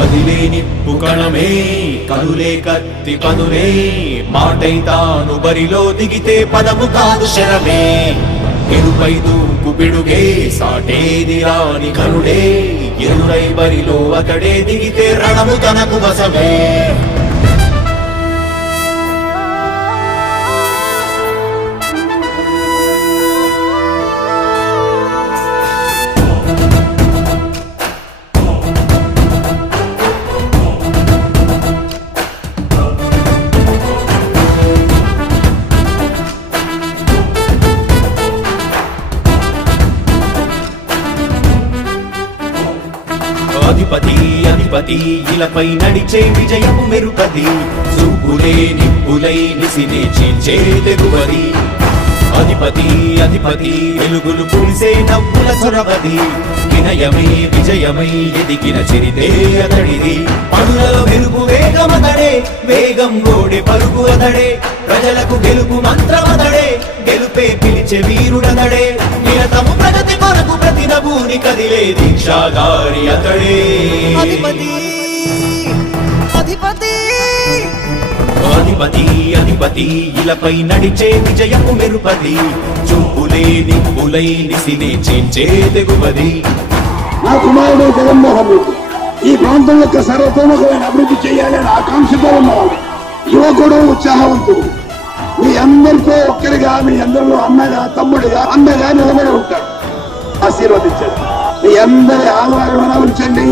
కదిలే నిప్పు కణమే కనులే కత్తి పనులే మాటై తాను బరిలో దిగితే పదము కాదు శరమే ఎరుపై దూకు పిడుగే సాటేది రాని కనుడే ఎరురై బరిలో అతడే దిగితే రణము తనకు వశమే అధిపతి అధిపతి ఇలపై నడిచే విజయము మెరుపది చూపులే నిప్పులై నిసినే చీల్చే తెగువది అధిపతి అధిపతి వెలుగులు పులిసే నవ్వుల చొరవది వినయమై విజయమై ఎదిగిన చరితే అతడిది పనులలో మెరుగు వేగమతడే వేగం గోడే పరుగు అతడే ప్రజలకు గెలుపు మంత్రమతడే గెలుపే పిలిచే వీరుడతడే నిరతము ప్రగతి కొరకు ప్రతి నభూని కదిలే దీక్షాధారి అతడే అధిపతి అధిపతి అధిపతి అధిపతి ఇలపై నడిచే విజయము మెరుపది చూపులే నిప్పులై నిసినే చీల్చే తెగువది నా కుమారుడు జగన్మోహన్ రెడ్డి ఈ ప్రాంతం యొక్క సర్వతోముఖమైన అభివృద్ధి చేయాలని ఆకాంక్షతో ఉన్నవాడు యువకుడు ఉత్సాహవంతుడు మీ అందరితో ఒక్కరిగా మీ అందరిలో అన్నగా తమ్ముడిగా అన్నగా నిలబడి ఉంటాడు ఆశీర్వదించండి మీ అందరి ఆదరణ ఉంచండి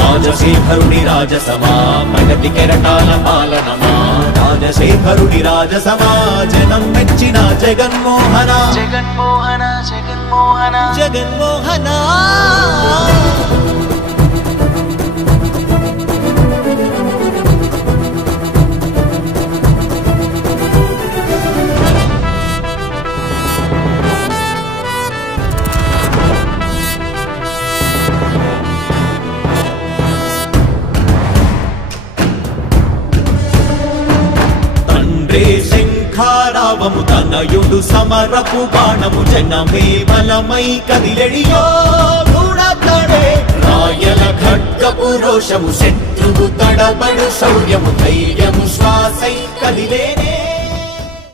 రాజశేఖరుడి రాజసమా ప్రగతి కెరటాల పాలనమా రాజశేఖరుడి రాజసమా జనం మెచ్చిన జగన్మోహన జగన్మోహన జగన్మోహన జగన్మోహన శంఖారావము తనయుడు సమరపు బాణము జనమే బలమై కదిలెడియో గూడతడే రాయల ఖడ్గపు రోషము శత్రువు తడబడు శౌర్యము ధైర్యము శ్వాసై కదిలేనే